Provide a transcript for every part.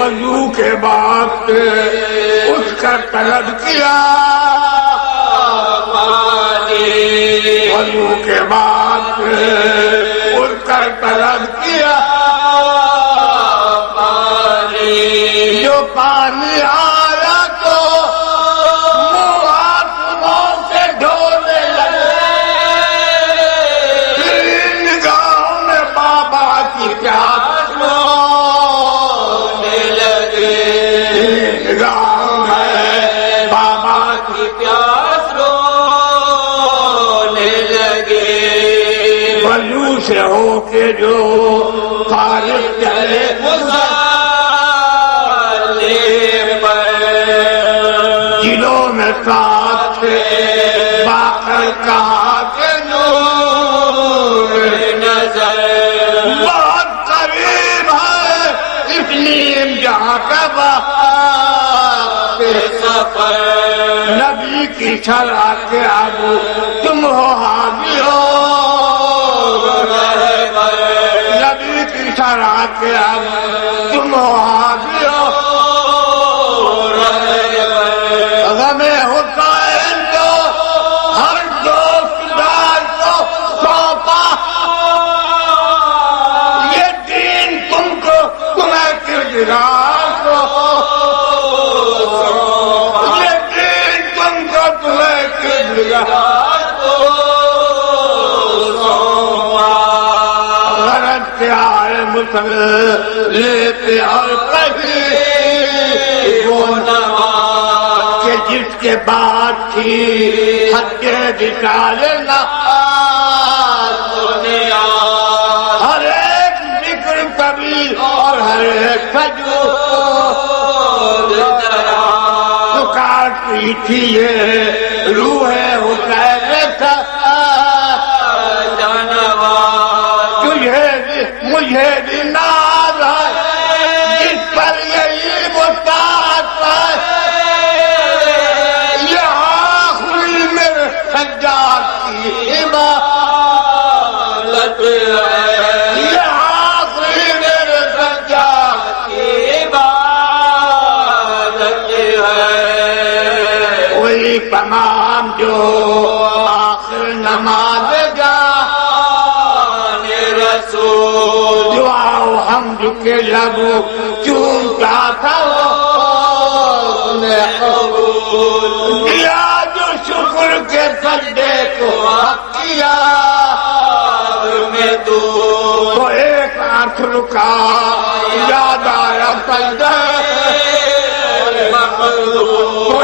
वजू के बाद उसका तलब किया, वजू के बाद उसका तलब किया, जो पानी आया तो मुँह हाथों से धोने लगे, निगाहों में बाबा की प्यास से होके जो फारिग चले जिलों में साथ बाकर कहा के नूर नजर का सफर नबी की छला के आगू तुम हो हावी हो नबी की छला के आगू तुम हो हावी हो गमे हुसैन को हर दोस्तदार को सौंपा ये दीन तुमको तुम्हें किरदार को ये दीन तुमको तुम्हें किरदार को गरज के आए मुसल लेते और कहीं वो नवाज के जिसके बाद थी हत्या निकालना हर एक जिक्र कभी और हर एक सजू पुकारती थी ये रूहे हुसैन तुझे मुझे भी नाज है जिस पर यही मुस्ताद है ये आखिरी मेरे सज्जाद की इबादत है ये आखिरी मेरे सज्जाद की इबादत है वही तमाम जो आखिर नमाज हम झुके लगू चूमता था दिया जो शुक्र के सजदे को किया में तो एक आंख रुका याद आया सजदे तो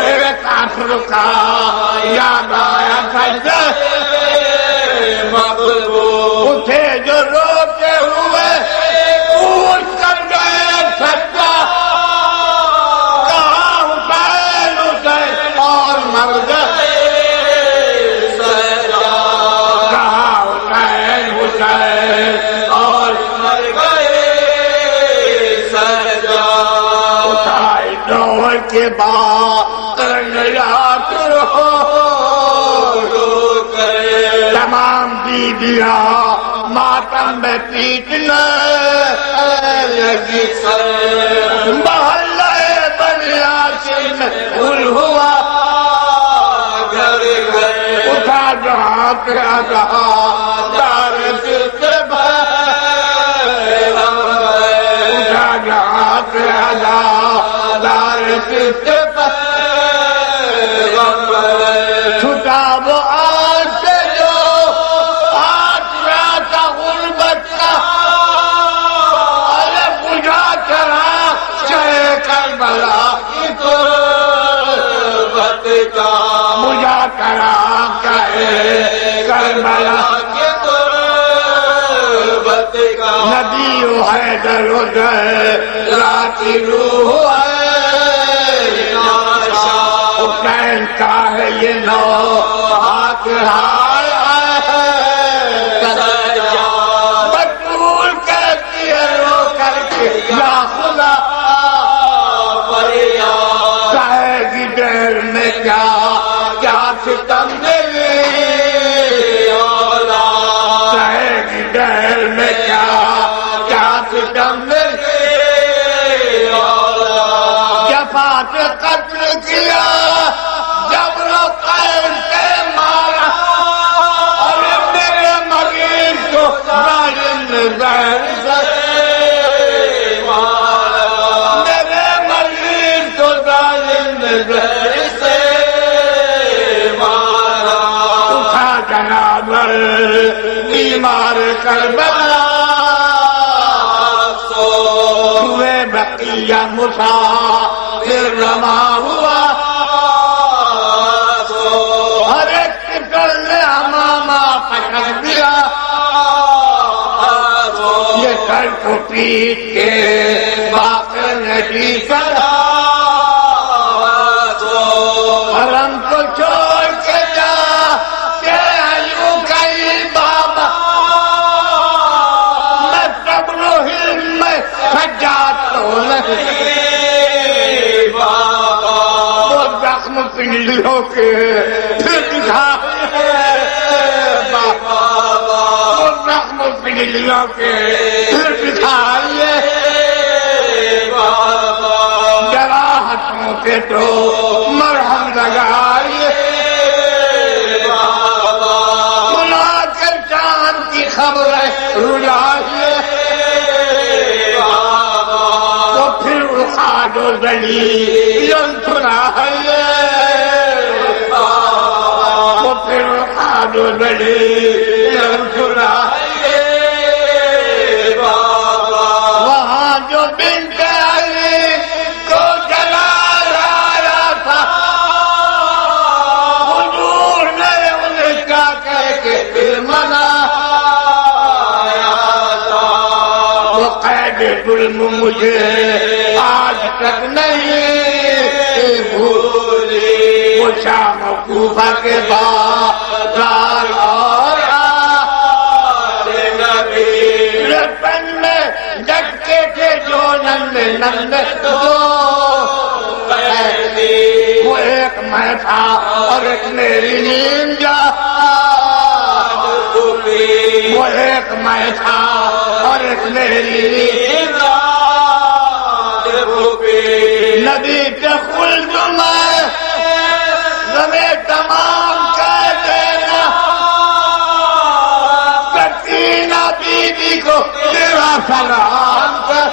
एक आंख रुका याद आया सजदे उठे जो रोते हुए के बाद तमाम बीबिया मातम में पीटने लगी मोहल्ले बनियासी में फूल हुआ उठा जहाँ पे दार दिल पे उठा जहाँ पे छुटा वो आज से जो आज रात गुर्बत का अरे बुझा चला चाहे करबला की गुर्बत का बुझा चला चाहे करबला की गुर्बत का नदी है दर राती रूह है का है ये नो हाथ बटूल कहती है रो करके या खुदा कहेगी देर में क्या क्या सितम देगी कहेगी देर में क्या क्या सितम देगी जफात कत्ल किया मेरे मरीज को जालिम से मारा उठा जनावर बीमार करबला हुए बकिया मुसाफिर रमा हुआ हर एक फिक्र ने हमामा पकड़ दिया सर को पीट के बाप नदी करा हरम को छोड़ के जा के आयु कई बाबा मैं सब रोहिल में सजा तो नहीं पिंडलियों के फिर दिखाइए बाबा, वो जख्म पिंडलियों के फिर दिखाइए बाबा, जराहतों के तो मरहम लगाइए बाबा, सुना के चांद की खबरें रुलाइए बाबा, तो फिर उठा दो दली सुनाइए बाबा, तो फिर उठा दो दली सुनाइए बाबा, वहाँ जो बिन्त अली को जलाया था, हुजूर ने उनका कह के मनाया था, वो कैद जुल्म मुझे आज तक नहीं भूली, वो शाम कूफा के बाजार और नबी रतन में डटके थे जो नंद नंद तो वो एक मैं था और एक मेरी नींद, वो एक मैं था और एक मेरी नींद, नबी के खुल्द में रमे तमाम कह देना, सकीना बीबी को तेरा सलाम कर